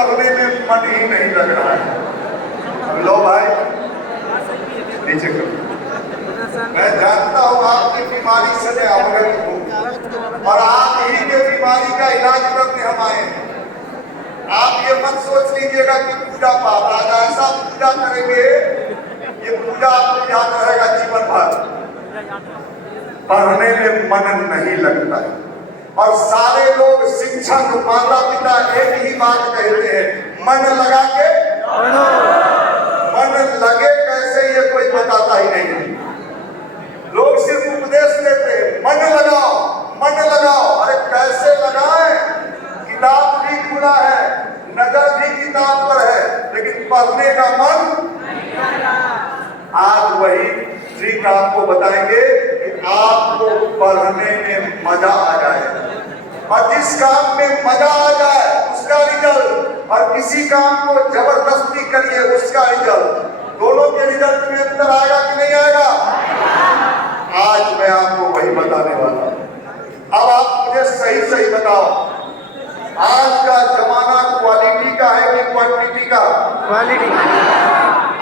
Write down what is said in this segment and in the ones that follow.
पढ़ने में मन ही नहीं लग रहा है। लो भाई नीचे करो। मैं जानता हूँ आपकी बीमारी से मैं अवगत हूँ और आप ही के बीमारी का इलाज करने हम आए हैं। आप ये मत सोच लीजिएगा कि पूजा पाप आज ऐसा पूजा करेंगे, ये पूजा आपको याद रहेगा जीवन भर। पढ़ने में मन नहीं लगता है और सारे लोग शिक्षक माता पिता एक ही बात कहते हैं, मन लगा के पढ़ो। मन लगे कैसे ये कोई बताता ही नहीं। लोग सिर्फ उपदेश देते हैं, मन लगाओ मन लगाओ। अरे कैसे लगाएं? किताब भी खुला है, नजर भी किताब पर है, लेकिन पढ़ने का मन। आज वही ट्रिक आपको बताएंगे कि आपको पढ़ने में मजा आ जाए और जिस काम में मजा आ जाए उसका रिजल्ट, और किसी काम को जबरदस्ती करिए उसका रिजल्ट, दोनों के रिजल्ट में अंतर आएगा कि नहीं आएगा? आज मैं आपको वही बताने वाला हूं। अब आप मुझे सही सही बताओ, आज का जमाना क्वालिटी का है कि क्वांटिटी का? क्वालिटी।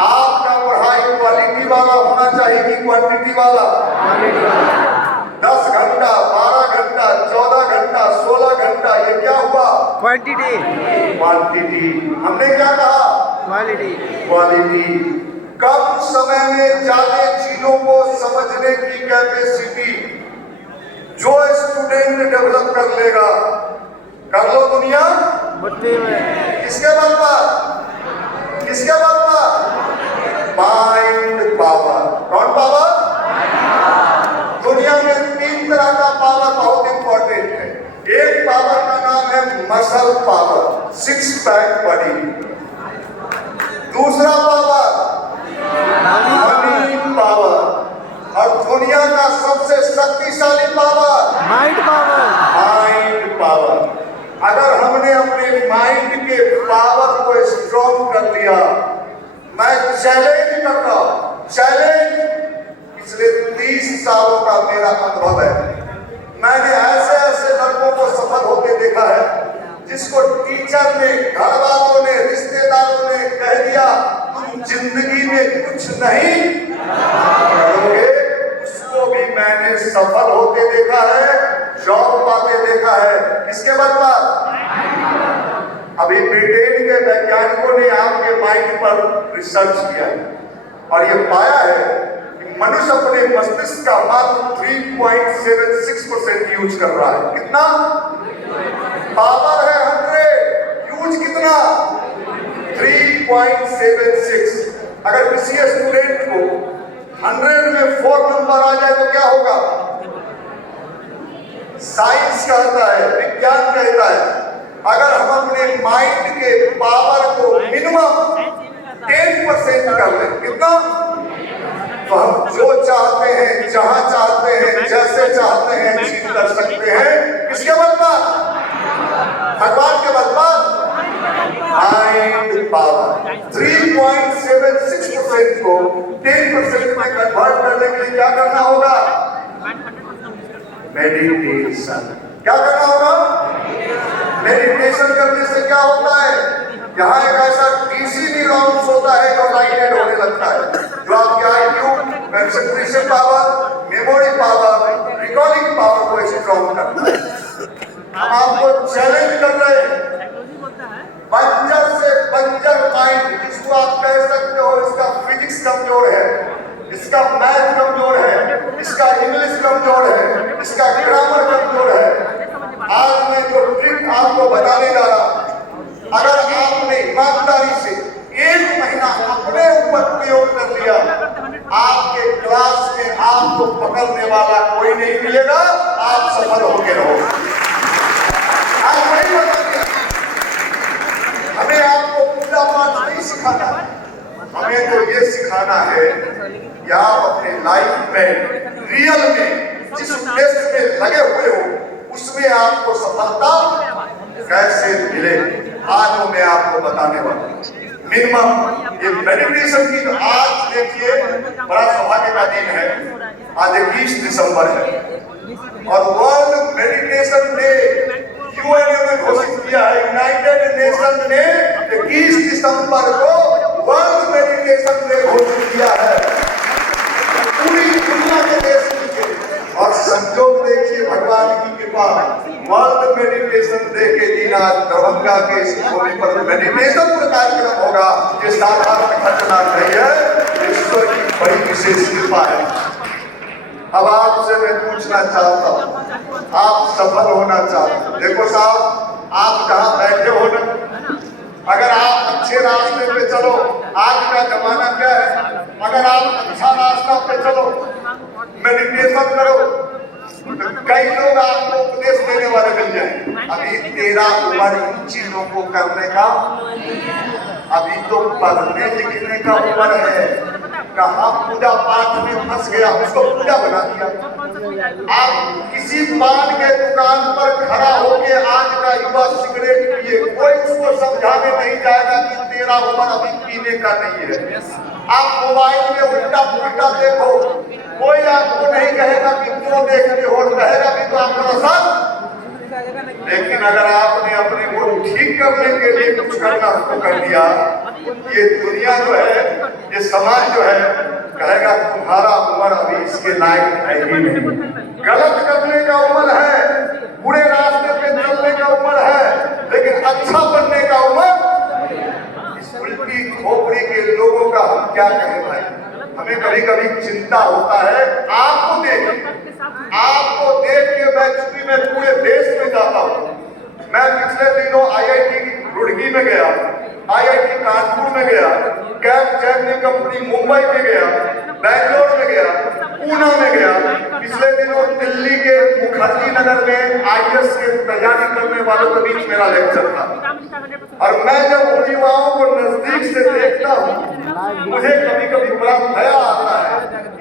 आपका पढ़ाई क्वालिटी वाला होना चाहिए कि क्वांटिटी वाला? क्वालिटी वाला। 10 घंटा 12 घंटा 14 घंटा 16 घंटा ये क्या हुआ? क्वांटिटी। क्वांटिटी। हमने क्या कहा? क्वालिटी। क्वालिटी। कम समय में ज्यादा चीजों को समझने की कैपेसिटी जो स्टूडेंट डेवलप कर लेगा, कर लो दुनिया बुद्धि में। किसके बल पर? किसके बल पर? Mind power. कौन पावर? दुनिया में 3 तरह का पावर बहुत इंपॉर्टेंट है। एक पावर का नाम है मसल पावर, 6 पैक बॉडी। दूसरा पावर मनी पावर और दुनिया का सबसे शक्तिशाली power mind power. Mind power. अगर हमने अपने माइंड के पावर को स्ट्रॉन्ग कर लिया, मैं चैलेंज कर रहा हूं, चैलेंज। पिछले 30 सालों का मेरा अनुभव है, मैंने ऐसे ऐसे लड़कों को सफल होते देखा है जिसको टीचर ने, घर वालों ने, रिश्तेदारों ने कह दिया तुम जिंदगी में कुछ नहीं करोगे, उसको भी मैंने सफल होते देखा है, जॉब पाते देखा है। किसके बल पर? अभी ब्रिटेन के वैज्ञानिकों ने आपके माइंड पर रिसर्च किया है और ये पाया है कि मनुष्य अपने मस्तिष्क का मात्र 3.76% यूज कर रहा है। कितना पावर है? 100। यूज कितना? 3.76। अगर किसी स्टूडेंट को 100 में 4 नंबर आ जाए तो क्या होगा? साइंस कहता है, विज्ञान कहता है, अगर हम अपने माइंड के पावर को मिनिमम 10% कर लें, कितना? तो हम जो चाहते हैं, जहां चाहते हैं, जैसे चाहते हैं अचीव कर सकते हैं। किसके बल पर? भगवान के बल पर। Mind power. 3.76% को 10% में कन्वर्ट करने के लिए क्या करना होगा? मेडिटेशन। क्या करना होगा? मेडिटेशन करने से क्या होता है? यहाँ एक ऐसा डीसी न्यूरॉन्स होता है जो लाइटेड होने लगता है, जो आपकी IQ, concentration power, memory power, recalling power को स्ट्रॉन्ग करता है। हम आपको चैलेंज कर रहे हैं, बंजर से बंजर माइंड, जिसको आप कह सकते हो इसका फिजिक्स कमजोर है, इसका मैथ कमजोर है, इसका इंग्लिश कमजोर है, इसका ग्रामर कमजोर है। आज मैं जो ट्रिक आपको बताने जा रहा हूं, अगर आपने ईमानदारी से 1 महीना अपने ऊपर प्रयोग कर लिया, आपके क्लास में आपको पकड़ने वाला कोई नहीं मिलेगा, आप सफल होके रहोगे। आज वही बता दिया। हमें आपको पूजा पाठ नहीं सिखाना है, हमें तो ये सिखाना है कि आप अपने लाइफ में रियल में जिस उद्देश्य में लगे हुए हो उसमें आपको सफलता कैसे मिले, आज वो मैं आपको बताने वाला हूं। मिनिमम ये मेडिटेशन की, तो आज देखिए बड़ा सौभाग्य का दिन है, आज 21 दिसंबर है और वर्ल्ड मेडिटेशन डे यूएनओ ने घोषित किया है, यूनाइटेड नेशन ने के इस भूमि पर मेडिटेशन पर कार्यक्रम होगा। ये साधारण घटना नहीं है, ईश्वर की बड़ी विशेष कृपा है। अब आपसे मैं पूछना चाहता हूँ, आप सफल होना चाहते हो, देखो साहब आप जहाँ बैठे हो ना, अगर आप अच्छे रास्ते पे चलो, आज का जमाना क्या है, अगर आप अच्छा रास्ता पे चलो, मेडिटेशन करो, तो कई लोग आपको उपदेश देने वाले मिल जाए। अभी तेरा उम्र इन चीजों को करने का, अभी तो पढ़ने लिखने का उम्र है। कहाँ पूजा पाठ में फंस गया, उसको पूजा बना दिया। आप किसी पान के दुकान पर खड़ा होके आज का युवा सिगरेट पिए, कोई उसको समझाने नहीं जाएगा कि तेरा उम्र अभी पीने का नहीं है। आप मोबाइल में उल्टा पुल्टा देखो, कोई आपको नहीं कहेगा कि क्यों देखते हो, कहेगा भी तो आपका साथ। लेकिन अगर आपने अपने को ठीक करने के लिए कुछ करना शुरू कर दिया, ये दुनिया जो है, ये समाज जो है, कहेगा तुम्हारा उम्र अभी इसके लायक है ही नहीं। गलत करने का उम्र है, बुरे रास्ते पे चलने का उम्र है, लेकिन अच्छा बनने का उम्र। इस उल्टी खोपड़ी के लोगों का हम क्या कहें भाई। हमें कभी कभी चिंता होता है। आपको देख के मैं छुट्टी में पूरे देश में जाता हूँ। मैं पिछले दिनों IIT रुड़की में गया, IIT कानपुर में गया, कैपजेमिनी कंपनी मुंबई में गया, बैंगलोर में गया, पूना में गया। पिछले दिनों दिल्ली के मुखर्जी नगर में IAS की तैयारी करने वालों के बीच मेरा लेक्चर था। और मैं जब उन युवाओं को नजदीक से देखता हूँ, मुझे कभी कभी बड़ा दया आता है,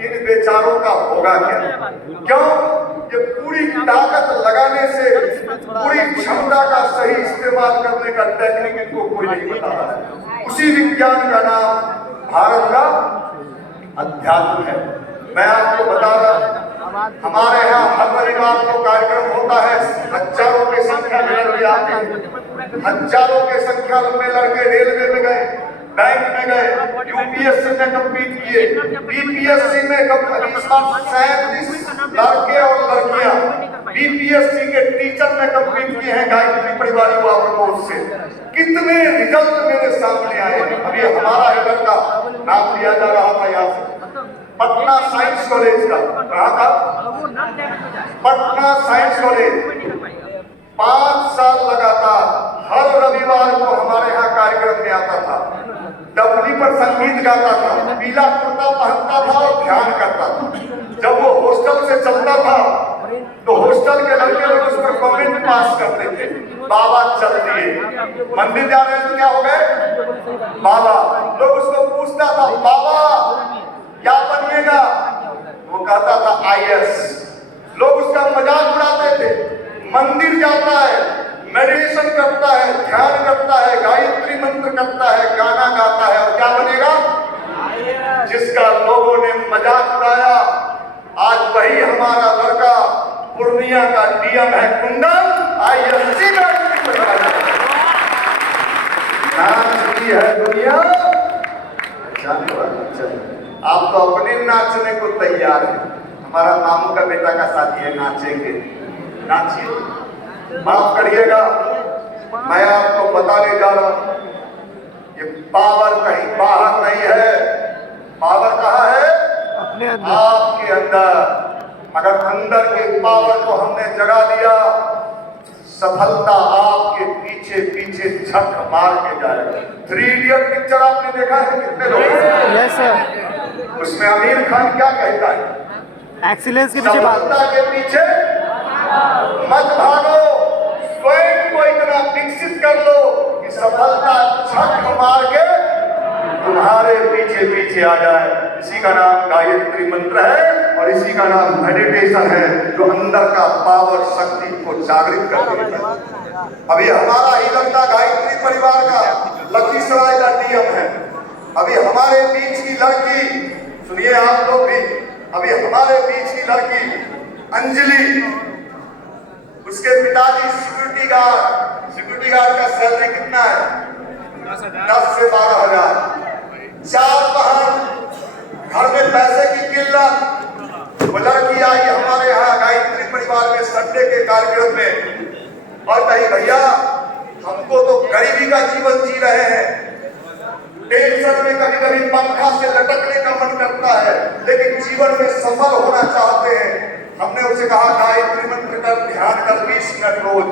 इन बेचारों का होगा क्या। क्यों? ये पूरी ताकत लगाने से, पूरी क्षमता का सही इस्तेमाल करने का टेक्निक इनको कोई नहीं बता रहा है। उसी विज्ञान का नाम भारत का अध्यात्म है। मैं आपको बता रहा, हमारे यहाँ हर रविवार को कार्यक्रम होता है। हजारों की संख्या में लड़के आते हैं, हजारों की संख्या में लड़के रेलवे में गए, बैंक में गए, UPSC में कम्पीट किए, BPSC में 37 लड़के और लड़कियां BPSC के टीचर में कम्पीट किए हैं गायत्री परिवार युवा प्रकोष्ठ से। कितने रिजल्ट मेरे सामने आए। अभी हमारा एक लड़का नाम लिया जा रहा था यहाँ से, पटना साइंस कॉलेज का, कहाँ का? Patna science college. 5 साल लगातार हर रविवार को हमारे यहाँ कार्यक्रम में आता था, डबली पर संगीत गाता था, पीला कुर्ता पहनता था और ध्यान करता था। जब वो हॉस्टल से चलता था तो हॉस्टल के लड़के लोग उस पर कमेंट पास करते थे, बाबा चल दिए। मंदिर जा रहे हैं तो क्या हो गए बाबा। लोग उसको पूछता था, बाबा क्या बनिएगा? वो कहता था IAS। लोग उसका मजाक उड़ाते थे। मंदिर जाता है, मेडिटेशन करता है, ध्यान करता है, गायत्री मंत्र करता है, गाना गाता है, और क्या बनेगा? जिसका लोगों ने मजाक उड़ाया, आज वही हमारा लड़का पूर्णिया का DM है, कुंदन ISC नाचती है दुनिया। आप तो अपने नाचने को तैयार हैं। हमारा मामू का बेटा का शादी है, नाचेंगे, नाचिए। माफ करिएगा, मैं आपको बताने जा रहा हूं, ये पावर कहीं बाहर नहीं है, पावर कहाँ है? अपने अंदर, आपके अंदर। अगर अंदर के पावर को हमने जगा दिया, सफलता आपके पीछे पीछे झक मार के जाएगा। 3 इडियट पिक्चर आपने देखा है? कितने लोग? Yes sir. उसमें आमिर खान क्या कहता है? एक्सीलेंस के पीछे, सफलता के पीछे मत भागो, स्वयं को इतना विकसित कर लो कि सफलता झक मार के तुम्हारे पीछे पीछे आ जाए। इसी का नाम गायत्री मंत्र है और इसी का नाम मेडिटेशन है, जो अंदर का पावर शक्ति को जागृत कर देता है। अभी हमारा ही लड़का गायत्री परिवार का लखीसराय का DM है। अभी हमारे बीच की लड़की, सुनिए आप लोग भी, अभी हमारे बीच की लड़की अंजलि, उसके पिताजी सिक्योरिटी गार्ड का सैलरी कितना है? 10 से 12 हजार। 4 बहन, घर में पैसे की किल्लत। वो लड़की आई हमारे यहाँ गायत्री परिवार में संडे के कार्यक्रम में और कही, भैया हमको तो गरीबी का जीवन जी रहे हैं। टेंशन में कभी कभी पंखा से लटकने का मन करता है, लेकिन जीवन में सफल होना चाहते हैं। हमने उसे कहा गायत्री मंत्र का ध्यान कर 20 मिनट रोज।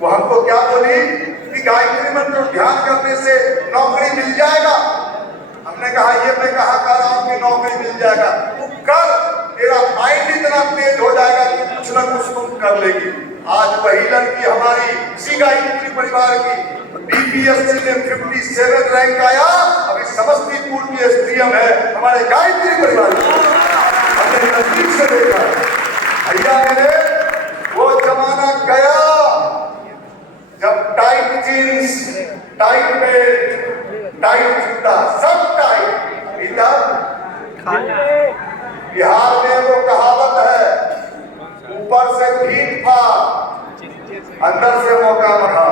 वो हमको क्या बोली कि गायत्री मंत्र ध्यान करने से नौकरी मिल जाएगा। हमने कहा ये मैं कहा कर रहा हूं कि नौकरी मिल जाएगा, तू कर, तेरा माइंड इतना तेज हो जाएगा कि कुछ ना कुछ तुम कर लेगी। आज वही लड़की हमारी इसी गायत्री परिवार की बीपीएससी में 57 रैंक आया, अभी समस्तीपुर की एसडीएम है हमारे गायत्री परिवार की। हमने नजदीक से देखा भैया मेरे, वो जमाना गया जब tight jeans, tight belt, tight जूता, सब टाइट। बिहार में वो कहावत है, ऊपर से ठीक था अंदर से मौका मखा।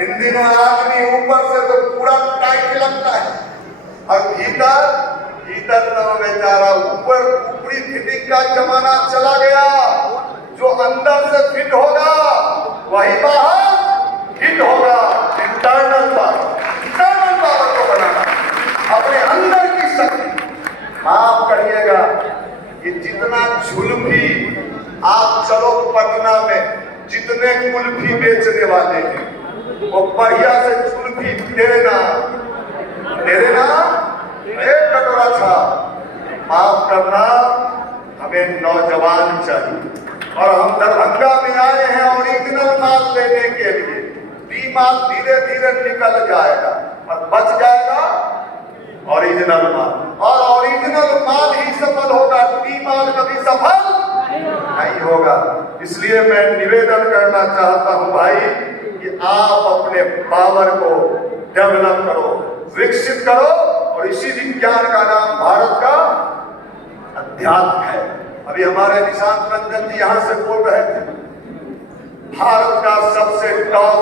इन दिनों आदमी ऊपर से तो पूरा टाइट लगता है और भीतर तो बेचारा ऊपर ऊपरी फिटिंग का जमाना चला गया। जो अंदर से फिट होगा वही बाहर फिट होगा। इंटरनल पावर को बनाना, अपने अंदर की शक्ति। माफ करिएगा, ये जितना झुलफी आप चलो पटना में, जितने कुल्फी बेचने वाले हैं वो बढ़िया से झुलफी तेरे ना एक कटोरा था। माफ करना, हमें नौजवान चाहिए और हम दरभंगा में आए हैं ओरिजिनल माल लेने के लिए। डी माल धीरे धीरे निकल जाएगा और बच जाएगा ओरिजिनल माल, और ओरिजिनल माल ही सफल होगा। डी माल कभी सफल नहीं होगा। इसलिए मैं निवेदन करना चाहता हूं भाई कि आप अपने पावर को डेवलप करो, विकसित करो, और इसी विज्ञान का नाम भारत का अध्यात्म है। अभी हमारे निशांत रंजन जी यहां से बोल रहे थे, भारत का सबसे टॉप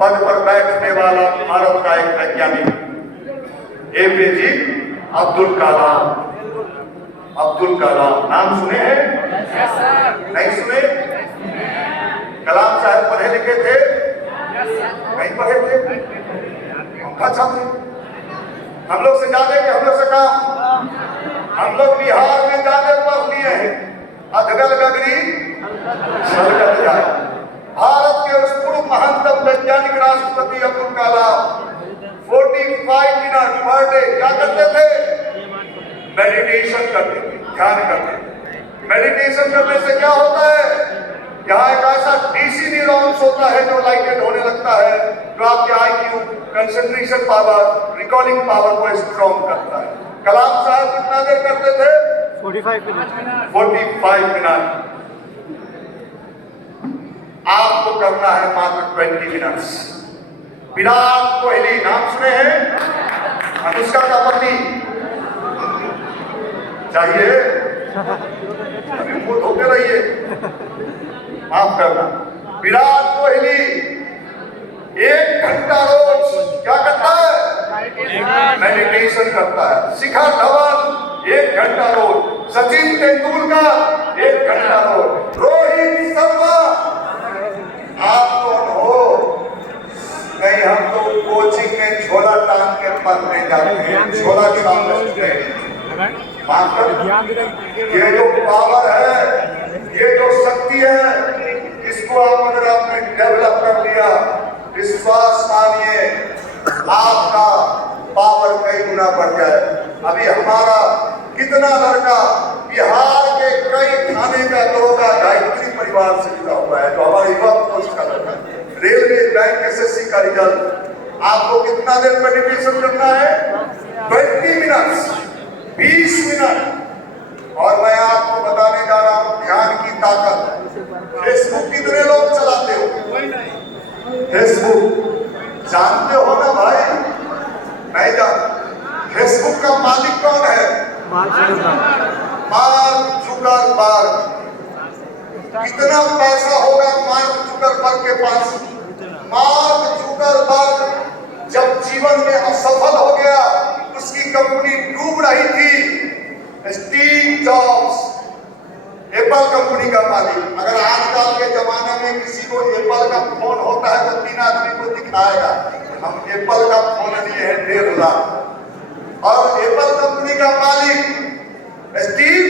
पद पर बैठने वाला भारत का एक वैज्ञानिक एपीजे अब्दुल कलाम। अब्दुल कलाम नाम सुने हैं? नहीं सुने? कलाम साहब पढ़े लिखे थे? नहीं पढ़े थे? अच्छा थे, हम लोग से ज्यादा कि हम लोग से कम? हम लोग बिहार में ज्यादा पढ़ लिए हैं। अधगल गगरी छलकत जाए। भारत के उस पूर्व महानतम वैज्ञानिक राष्ट्रपति Abdul Kalam 45 minute per day क्या करते थे? मेडिटेशन करते थे, ध्यान करते थे। मेडिटेशन करने से क्या होता है? यहाँ एक ऐसा डीसी न्यूरॉन्स होता है जो लाइटेड होने लगता है, जो आपके IQ, concentration power, recording power को स्ट्रॉन्ग करता है। कलाम साहब कितना देर करते थे? 45 मिनट। 45 मिनट। आपको करना है मात्र 20 मिनट्स। विराट कोहली नाम सुने हैं? अनुष्का का पति चाहिए, अभी मुंह धोते रहिए, माफ करना। विराट कोहली 1 घंटा रोज क्या करता है? मेडिटेशन करता है। शिखर धवन 1 घंटा रोज। सचिन तेंदुलकर 1 घंटा रोज। रोहित शर्मा, आप कौन हो? नहीं, हम तो कोचिंग में झोला टांग के पढ़ने जाते हैं, झोला टांग के। ये जो पावर है, ये जो शक्ति है, इसको आप अगर आपने डेवलप कर लिया, विश्वास मानिए आपका पावर कई गुना बढ़ जाए। अभी हमारा कितना लड़का बिहार के कई थाने का दरोगा गायत्री परिवार से जुड़ा हुआ है, जो हमारे युवा पोस्ट का लड़का है। रेलवे बैंक एसएससी का रिजल्ट। आपको कितना देर मेडिटेशन करना है? 20 मिनट, 20 मिनट। और मैं आपको बताने जा रहा हूं ध्यान की ताकत। फेसबुक कितने लोग चलाते हो? फेसबुक जानते हो ना भाई? नहीं जानते। फेसबुक का मालिक कौन है? Mark Zuckerberg. कितना पैसा होगा मार्क जुकरबर्ग के पास? मार्क जुकरबर्ग जब जीवन में असफल हो गया, उसकी कंपनी डूब रही थी, स्टीव जॉब्स एप्पल कंपनी का मालिक। अगर आजकल के जमाने में किसी को एप्पल का फोन होता है तो 3 आदमी को दिखाएगा हम एप्पल का फोन लिए हैं 1.5 लाख। और एप्पल कंपनी का मालिक स्टीव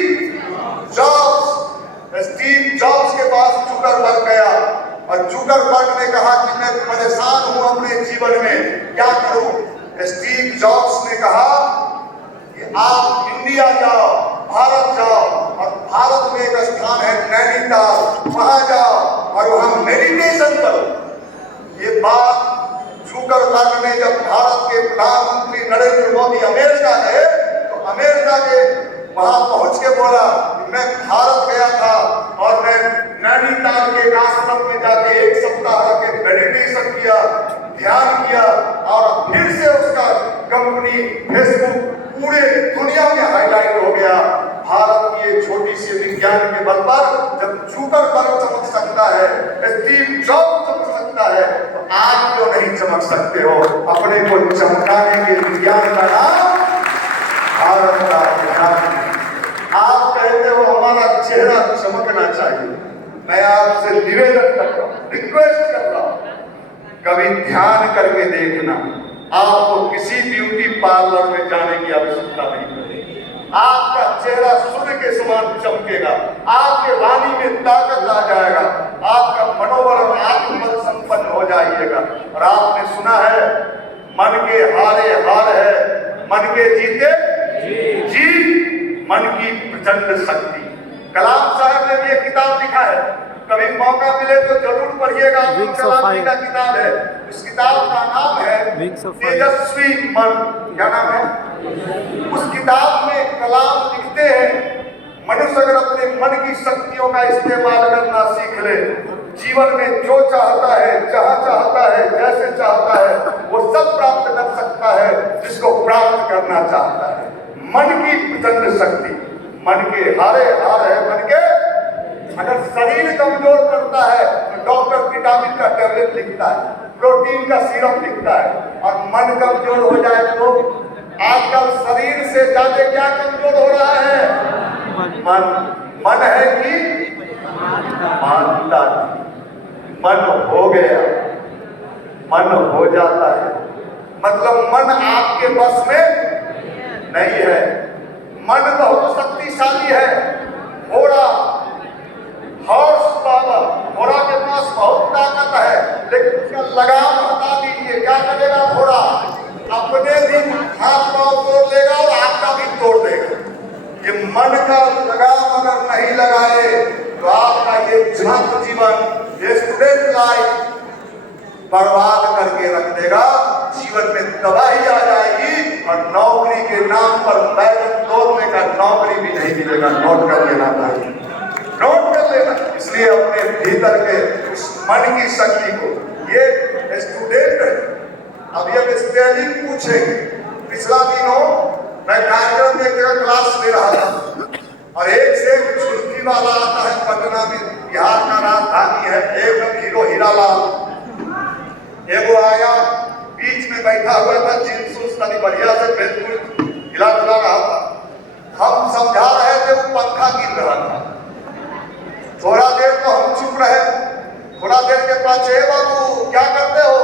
जॉब्स के पास जुकरबर्ग गया और जुकरबर्ग ने कहा कि मैं परेशान हूं अपने जीवन में, क्या करूं? स्टीव जॉब्स ने कहा कि आप इंडिया जाओ, भारत जाओ, और भारत में एक स्थान है नैनीताल, वहां जाओ और वहां मेडिटेशन करो। ये बात जुकरबर्ग ने जब भारत के प्रधानमंत्री नरेंद्र मोदी अमेरिका गए तो अमेरिका के वहां पहुंच के बोला कि मैं भारत गया था और मैं नैनीताल के आश्रम में जाके 1 सप्ताह के मेडिटेशन किया, ध्यान किया, और फिर से उसका कंपनी फेसबुक पूरे दुनिया में हाईलाइट हो गया। भारत की एक छोटी सी विज्ञान के बल पर जब जुकरबर्ग चमक सकता है, स्टीव जॉब्स चमक सकता है, तो आप क्यों नहीं चमक सकते हो? अपने को चमकाने के विज्ञान का नाम भारत का विज्ञान। आप कहते हो हमारा चेहरा चमकना चाहिए, मैं आपसे निवेदन कर रहा हूं, रिक्वेस्ट कर रहा हूं, कभी ध्यान करके देखना, आपको किसी ब्यूटी पार्लर में जाने की आवश्यकता नहीं पड़ेगी। आपका चेहरा सूर्य के समान चमकेगा, आपके वाणी में ताकत आ जाएगा, आपका मनोबल और आत्मबल संपन्न हो जाइएगा। और आपने सुना है मन के हारे हार है, मन के जीते जीत, मन की प्रचंड शक्ति। कलाम साहब ने भी एक किताब लिखा है, कभी मौका मिले तो जरूर पढ़िएगा। कलाम जी का किताब है, इस किताब का नाम है तेजस्वी मन। क्या नाम है? उस किताब में कलाम लिखते हैं मनुष्य अगर अपने मन की शक्तियों का इस्तेमाल करना सीख ले, जीवन में जो चाहता है, जहां चाहता है, जैसे चाहता है, वो सब प्राप्त कर सकता है जिसको प्राप्त करना चाहता है। मन की प्रचंड शक्ति, मन के हारे हार है, मन के। अगर शरीर कमजोर करता है तो डॉक्टर विटामिन का टैबलेट लिखता है, प्रोटीन का सिरप लिखता है, और मन कमजोर हो जाए तो आजकल शरीर से ज्यादा क्या कमजोर हो रहा है? मन। मन है कि मानता नहीं, मन हो गया, मन हो जाता है, मतलब मन आपके बस में नहीं है। मन बहुत शक्तिशाली है। घोड़ा, हॉर्स पावर, घोड़ा के पास बहुत ताकत है, लेकिन उसका लगाम हटा दीजिए, क्या करेगा घोड़ा? अपने भी हाथ पांव तोड़ लेगा और आपका भी तोड़ देगा। ये मन का लगाम अगर नहीं लगाए तो आपका ये छात्र जीवन, ये स्टूडेंट लाइफ बर्बाद करके रख देगा। जीवन में तबाही आ जाएगी और नौकरी के नाम पर बैगन तोड़ने का नौकरी भी नहीं मिलेगा। नोट कर लेना भाई, नोट कर लेना। इसलिए अपने भीतर के उस मन की शक्ति को, ये स्टूडेंट अभी हम स्पेलिंग पूछेंगे। पिछला दिनों मैं कार्यक्रम में एक जगह क्लास ले रहा था और एक से छुट्टी वाला आता है, पटना में, बिहार का राजधानी है, एकदम हीरो हीरालाल। एगो आया, बीच में बैठा हुआ था, जींस उस तनी बढ़िया से बिल्कुल हिला डुला रहा था। हम समझा रहे थे, वो पंखा गिर रहा था। थोड़ा देर तो हम चुप रहे, थोड़ा देर के बाद ए बाबू क्या करते हो?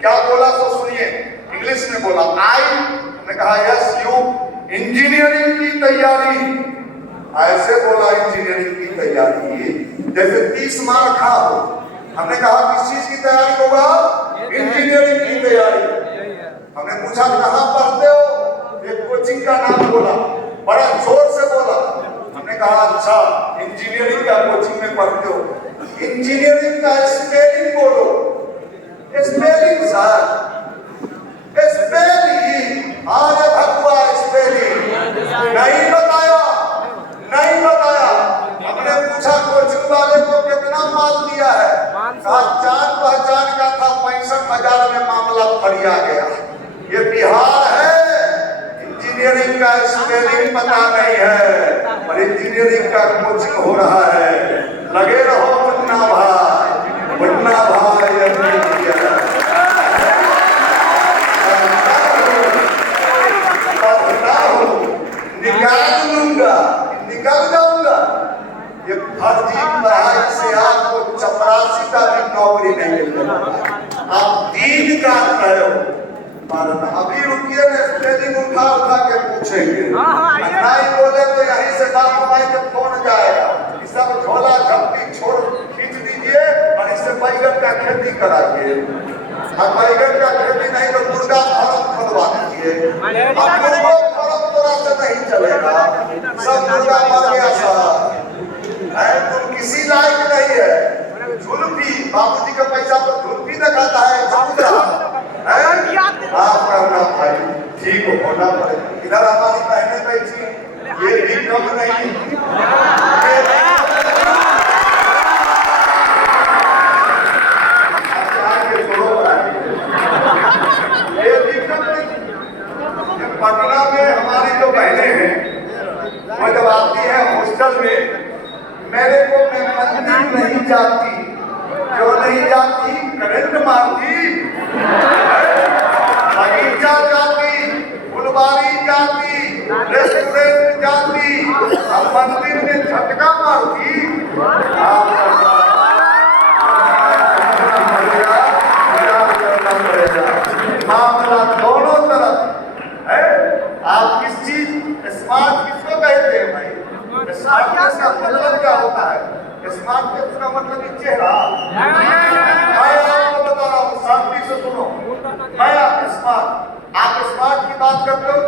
क्या बोला सो सुनिए, इंग्लिश में बोला आई। हमने कहा यस यू, इंजीनियरिंग की तैयारी। ऐसे बोला इंजीनियरिंग की तैयारी जैसे 30 मार खा हो। हमने कहा किस चीज की तैयारी होगा? इंजीनियरिंग की तैयारी। हमने पूछा कहाँ पढ़ते हो? एक कोचिंग का नाम बोला, बड़ा जोर से बोला। हमने कहा अच्छा इंजीनियरिंग का कोचिंग में पढ़ते हो, इंजीनियरिंग का स्पेलिंग बोलो। स्पेलिंग सर, स्पेलिंग, अरे भगवा स्पेलिंग नहीं बताया, नहीं बताया। हमने पूछा कोचिंग वाले को कितना माल दिया है? कहा जान पहचान का था, 65,000 में मामला फरिया गया। ये बिहार है, इंजीनियरिंग का स्पेलिंग पता नहीं है और इंजीनियरिंग का कोचिंग हो रहा है। लगे रहो मुन्ना भाई, मुन्ना भाई निकाल लूंगा, निकल जाऊंगा। काट रहे हो, पर अभी रुकिए ना, स्पेलिंग उठा उठा के पूछेंगे। नहीं बोले तो यहीं से बात हमारे के फोन जाएगा। इस सब झोला झपटी छोड़ खींच दीजिए और इससे बैगन का खेती कराइए। और बैगन का खेती नहीं तो मुर्गा फार्म खुलवा दीजिए। अब मुर्गा फार्म थोड़ा सा नहीं चलेगा, सब मुर्गा मर गया साहब। तुम किसी लायक नहीं है। झुलपी बाबूजी का पैसा तो झुलपी न खाता है, आप करना भाई ठीक होना पड़ेगा। इधर हमारी बहनें बैठी, ये भी कम नहीं। ये भी कम नहीं। पटना में हमारी जो बहनें हैं, वो जब आती है हॉस्टल में, मेरे को मैं मंदिर नहीं जाती। क्यों नहीं जाती? करंट मारती, बगीचा जाती, फुलवारी जाती, रेस्टोरेंट जाती, अब मंदिर में झटका मारती। मामला दोनों तरफ है। आप किस चीज स्मार्ट किसको कहते हैं भाई? स्मार्टनेस का मतलब क्या होता है? स्मार्टनेस का मतलब चेहरा। मैं आपको बता रहा हूँ, शांति से सुनो। मैं स्मार्ट, आप स्मार्ट की बात करते हो,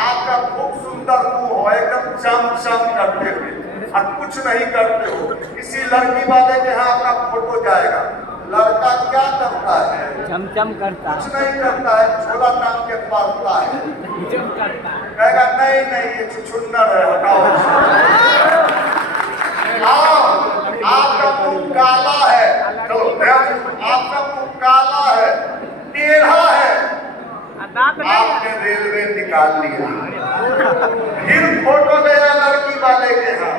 आपका खूब सुंदर मुंह हो, एकदम चम करते हुए, और कुछ नहीं करते हो। किसी लड़की वाले के यहाँ आपका फोटो जाएगा, लड़का क्या करता है? चमचम करता, कुछ नहीं करता है, झोला टांग के पालता है, कहेगा नहीं ये छुछुन्नर है, हटाओ। आपका मुंह काला है, चलो आपका मुंह काला है, टेढ़ा है, आपने रेलवे निकाल लिया। फिर फोटो गया लड़की वाले के यहाँ,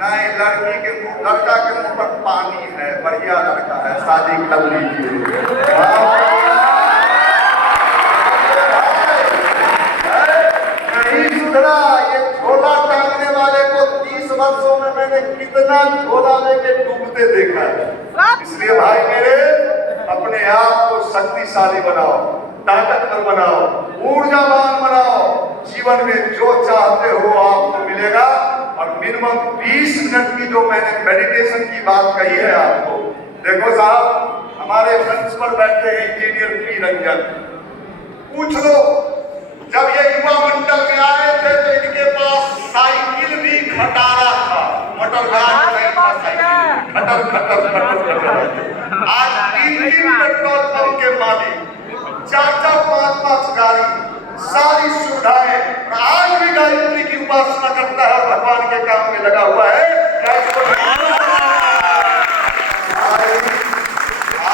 नहीं लड़की के मुंह, लड़का के मुंह पर पानी है, बढ़िया लड़का है, शादी कर लीजिए। नहीं सुधरा ये झोला टांगने वाले को। 30 वर्षों में मैंने कितना झोला लेके डूबते देखा है। इसलिए भाई मेरे, अपने आप को शक्तिशाली बनाओ, ताकतवर बनाओ, ऊर्जावान बनाओ। जीवन में जो चाहते हो आपको मिलेगा। और मिनिमम 20 मिनट की जो मैंने मेडिटेशन की बात कही है आपको, देखो साहब हमारे मंच पर बैठे हैं इंजीनियर पी रंजन, पूछ लो जब ये युवा मंडल में आए थे तो इनके पास साइकिल भी खटारा था, मोटर गाड़ी नहीं था, साइकिल खटर खटर खटर खटर। आज 3 पेट्रोल पंप के मालिक, 4 5 गाड़ी, सारी सुविधाएं, आज भी गायत्री की उपासना करता है और भगवान के काम में लगा हुआ है।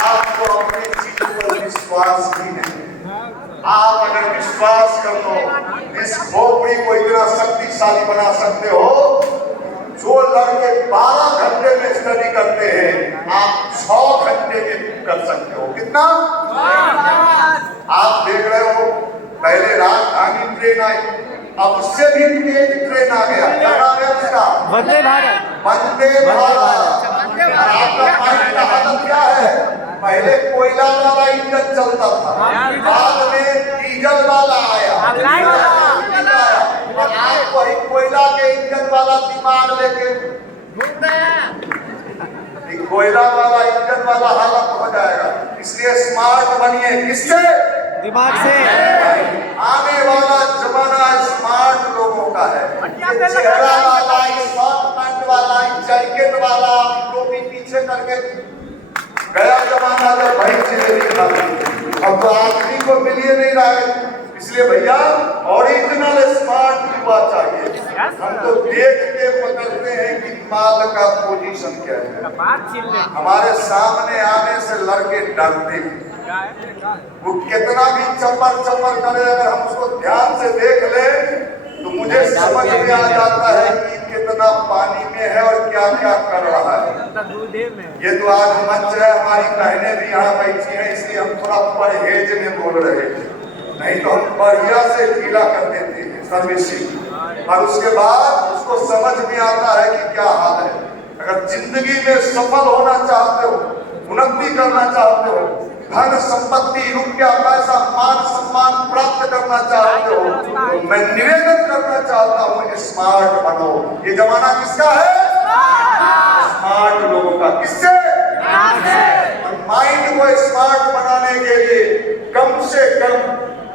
आपको अपने चीजों पर विश्वास भी नहीं। आप अगर विश्वास कर लो, इस खोपड़ी को इतना शक्तिशाली बना सकते हो। जो लड़के 12 घंटे में स्टडी करते हैं, आप 6 घंटे में कर सकते हो। कितना? आप देख रहे हो, पहले राजधानी ट्रेन आई, अब उससे भी तेज ट्रेन आ गया। क्या नाम है उसका? वंदे भारत। वंदे भारत। आपका पानी का हालत क्या है? पहले कोयला वाला इंजन चलता था, बाद में डीजल वाला आया, और आज वही कोयला के इंजन वाला दिमाग लेके कोयला वाला इंजन वाला हालत हो जाएगा। इसलिए स्मार्ट बनिए। किससे? दिमाग से। आने वाला जमाना स्मार्ट लोगों का है। चेहरा वाला, शॉर्ट पैंट वाला, जैकेट वाला, टोपी पीछे करके गया जमाना जब भाई जिलेबी खाती। अब तो आदमी को मिल ही नहीं रहा है। इसलिए भैया ओरिजिनल स्मार्ट युवा चाहिए। हम तो देख के पकड़ते हैं कि माल का पोजीशन क्या है। हमारे सामने आने से लड़के डरते हैं। वो कितना भी चप्पल करे, अगर हम उसको ध्यान से देख ले तो मुझे समझ में आ जाता है कि कितना पानी में है और क्या क्या कर रहा है। ये तो आज मंच है, हमारी बहनें भी यहाँ बैठी हैं, इसलिए हम थोड़ा परहेज में बोल रहे थे, नहीं तो हम बढ़िया से ढीला कर देते हैं सर्विसिंग। और उसके बाद उसको समझ में आता है कि क्या हाल है। अगर जिंदगी में सफल होना चाहते हो, उन्नति करना चाहते हो, धन संपत्ति, रुपया, पैसा, मान सम्मान प्राप्त करना चाहते हो तो मैं निवेदन करना चाहता हूँ, स्मार्ट बनो। ये जमाना किसका है? स्मार्ट लोगों का। किससे? और माइंड को स्मार्ट बनाने के लिए कम से कम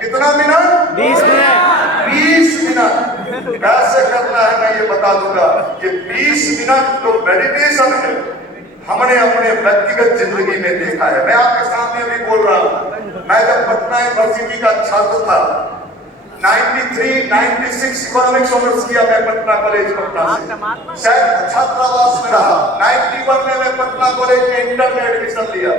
कितना मिनट? 20 मिनट। 20 मिनट कैसे करना है मैं ये बता दूंगा। कि 20 मिनट जो मेडिटेशन है हमने अपने व्यक्तिगत जिंदगी में देखा है। मैं आपके सामने भी बोल रहा हूँ, मैं जब पटना यूनिवर्सिटी का छात्र था, 93-96 इकोनॉमिक्स ऑनर्स किया मैं पटना कॉलेज पटना से, शायद छात्रावास में रहा। 91 में मैं पटना कॉलेज में इंटर में एडमिशन लिया।